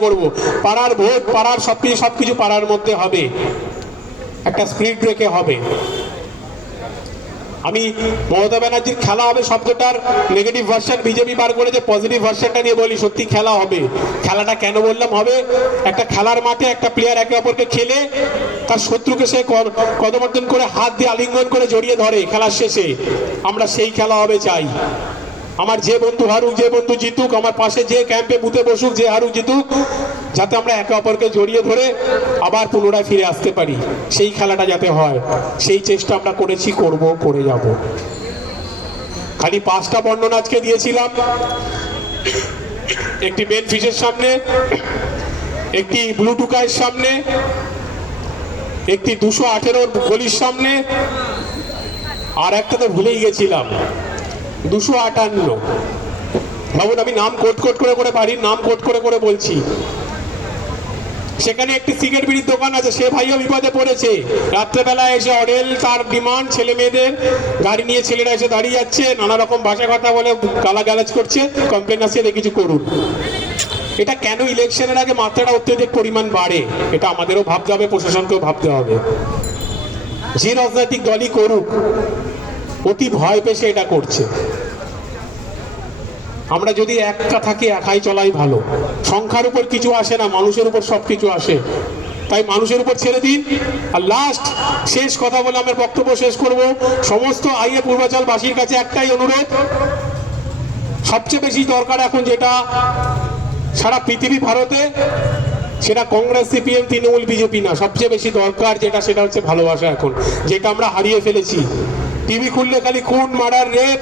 করবো। পাড়ার ভোট, পাড়ার সবকিছু পাড়ার মধ্যে হবে, একটা স্পিরিট রেখে হবে। আমি মমতা ব্যানার্জির খেলা হবে শব্দটার নেগেটিভ ভার্সন বিজেপি বার করেছে, পজিটিভ ভার্সনটা নিয়ে বলি সত্যি খেলা হবে। খেলাটা কেন বললাম হবে, একটা খেলার মাঠে একটা প্লেয়ার একে অপরকে খেলে তার শত্রুকে সে কদমর্দন করে হাত দিয়ে আলিঙ্গন করে জড়িয়ে ধরে খেলার শেষে, আমরা সেই খেলা হবে চাই। আমার যে বন্ধু হারুক যে বন্ধু জিতুক, আমার পাশে যে ক্যাম্পে বুথে বসুক যে হারুক জিতুক, যাতে আমরা একে অপরকে জড়িয়ে ধরে আবার পুনরায় ফিরে আসতে পারি, সেই খেলাটা যাতে হয় সেই চেষ্টা আমরা করেছি, করব, করে যাব। খালি 5টা বর্ণনা আজকে দিয়েছিলাম, একটি মেন ফিশের সামনে, একটি ব্লুটুকায়ের সামনে, একটি 218 গলির সামনে, আর একটা তো ভুলেই গেছিলাম 258। ভাবুন, আমি নাম কোট করে বাড়ির নাম কোট করে বলছি। সেখানে একটি সিগারেট বিড়ির দোকান আছে, সে ভাইও বিপদে পড়েছে। রাত্রেবেলায় এসে অডেল তার ডিমান্ড, ছেলে মেয়েদের গাড়ি নিয়ে ছেলেরা এসে দাঁড়িয়ে যাচ্ছে, নানা রকম ভাষা কথা বলে গালাগালাজ করছে, কমপ্লেন আসছে, কিছু করুন। এটা কেন ইলেকশনের আগে মাত্রাটা অত্যধিক পরিমাণ বাড়ে, এটা আমাদেরও ভাবতে হবে, প্রশাসনকেও ভাবতে হবে। যে রাজনৈতিক দলই করুক, অতি ভয় পেয়ে এটা করছে। আমরা যদি একটা থাকি, একাই চলাই ভালো। সংখ্যার উপর কিছু আসে না, মানুষের উপর সবকিছু আসে। তাই মানুষের উপর ছেড়ে দিন। আর লাস্ট শেষ কথা বলে আমার বক্তব্য শেষ করব। সমস্ত আইএ পূর্বাচলবাসীর কাছে একটাই অনুরোধ, সবচেয়ে বেশি দরকার এখন যেটা সারা পৃথিবী ভারতে, সেটা কংগ্রেস সিপিএম তৃণমূল বিজেপি না, সবচেয়ে বেশি দরকার যেটা, সেটা হচ্ছে ভালোবাসা। এখন যেটা আমরা হারিয়ে ফেলেছি। টিভি খুললে খালি খুন, murder, rape,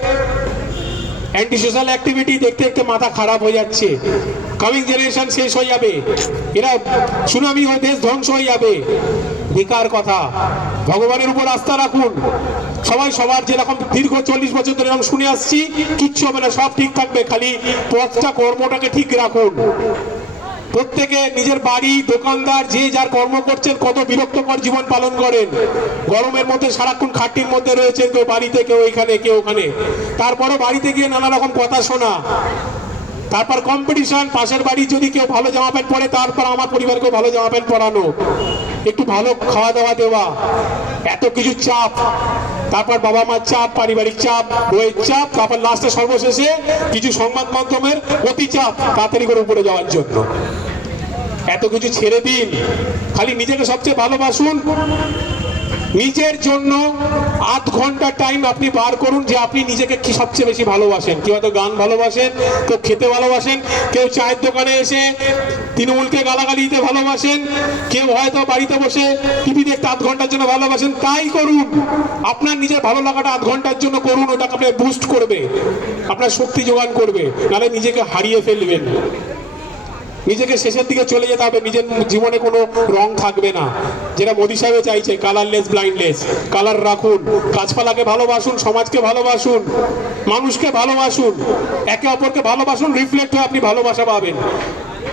anti social activity দেখতে দেখতে মাথা খারাপ হয়ে যাচ্ছে। কামিং জেনারেশন শেষ হয়ে যাবে, এরা সুনামি হয়ে দেশ ধ্বংস হয়ে যাবে। বেকার কথা। ভগবানের উপর আস্থা রাখুন। সবাই সবার যেরকম দীর্ঘ 40 বছর ধরে এরকম শুনে আসছি, কিচ্ছু হবে না, সব ঠিক থাকবে। খালি পথটা, কর্মটাকে ঠিক রাখুন। প্রত্যেকে নিজের বাড়ি, দোকানদার, যে যার কর্ম করছেন, কত বিরক্তকর জীবন পালন করেন। গরমের মধ্যে সারাক্ষণ খাটটির মধ্যে রয়েছেন, কেউ বাড়িতে, কেউ এখানে, কেউ ওখানে। তারপরে বাড়িতে গিয়ে নানা রকম কথা শোনা, তারপর কম্পিটিশন। পাশের বাড়ি যদি কেউ ভালো জামা প্যান্ট পরে, তারপর আমার পরিবারকেও ভালো জামা প্যান্ট পরানো, একটু ভালো খাওয়া দাওয়া দেওয়া, এত কিছু চাপ। তারপর বাবা মার চাপ, পারিবারিক চাপ, বইয়ের চাপ, তারপর লাস্টে সর্বশেষে কিছু সংবাদ মাধ্যমের অতি চাপ, তাড়াতাড়ি করে উপরে যাওয়ার জন্য। এত কিছু ছেড়ে দিন, খালি নিজেকে সবচেয়ে ভালোবাসুন। নিজের জন্য আধ ঘন্টা টাইম আপনি বার করুন, যে আপনি নিজেকে কি সবচেয়ে বেশি ভালোবাসেন। কেউ হয়তো গান ভালোবাসেন, কেউ খেতে ভালোবাসেন, কেউ চায়ের দোকানে এসে তৃণমূলকে গালাগালি দিতে ভালোবাসেন, কেউ হয়তো বাড়িতে বসে টিভি দেখতে আধ ঘন্টার জন্য ভালোবাসেন। তাই করুন, আপনার নিজের ভালো লাগাটা আধ ঘন্টার জন্য করুন। ওটাকে আপনার বুস্ট করবে, আপনার শক্তি যোগান করবে, নাহলে নিজেকে হারিয়ে ফেলবেন। নিজেকে শেষের দিকে চলে যেতে হবে, নিজের জীবনে কোনো রং থাকবে না। যেটা মোদি সাহেব চাইছে, কালারলেস ব্লাইন্ডলেস। কালার রাখুন, গাছপালাকে ভালোবাসুন, সমাজকে ভালোবাসুন, মানুষকে ভালোবাসুন, একে অপরকে ভালোবাসুন। রিফ্লেক্ট হয়ে আপনি ভালোবাসা পাবেন।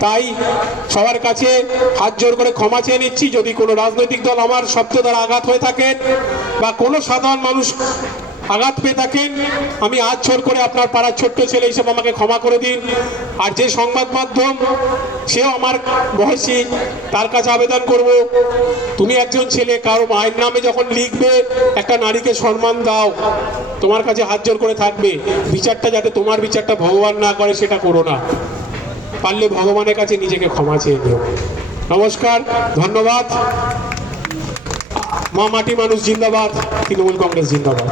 তাই সবার কাছে হাত জোর করে ক্ষমা চেয়ে নিচ্ছি, যদি কোনো রাজনৈতিক দল আমার শব্দ দ্বারা আঘাত হয়ে থাকেন, বা কোনো সাধারণ মানুষ আঘাত পেয়ে থাকেন, আমি হাত জোর করে আপনার পাড়ার ছোট্ট ছেলে হিসেবে আমাকে ক্ষমা করে দিন। আর যে সংবাদ মাধ্যম, সেও আমার বয়সী, তার কাছে আবেদন করব, তুমি একজন ছেলে, কারো মায়ের নামে যখন লিখবে, একটা নারীকে সম্মান দাও। তোমার কাছে হাত জোর করে থাকবে, বিচারটা যাতে তোমার বিচারটা ভগবান না করে, সেটা করো না। পারলে ভগবানের কাছে নিজেকে ক্ষমা চেয়ে দিও। নমস্কার, ধন্যবাদ। মা মাটি মানুষ জিন্দাবাদ, তৃণমূল কংগ্রেস জিন্দাবাদ।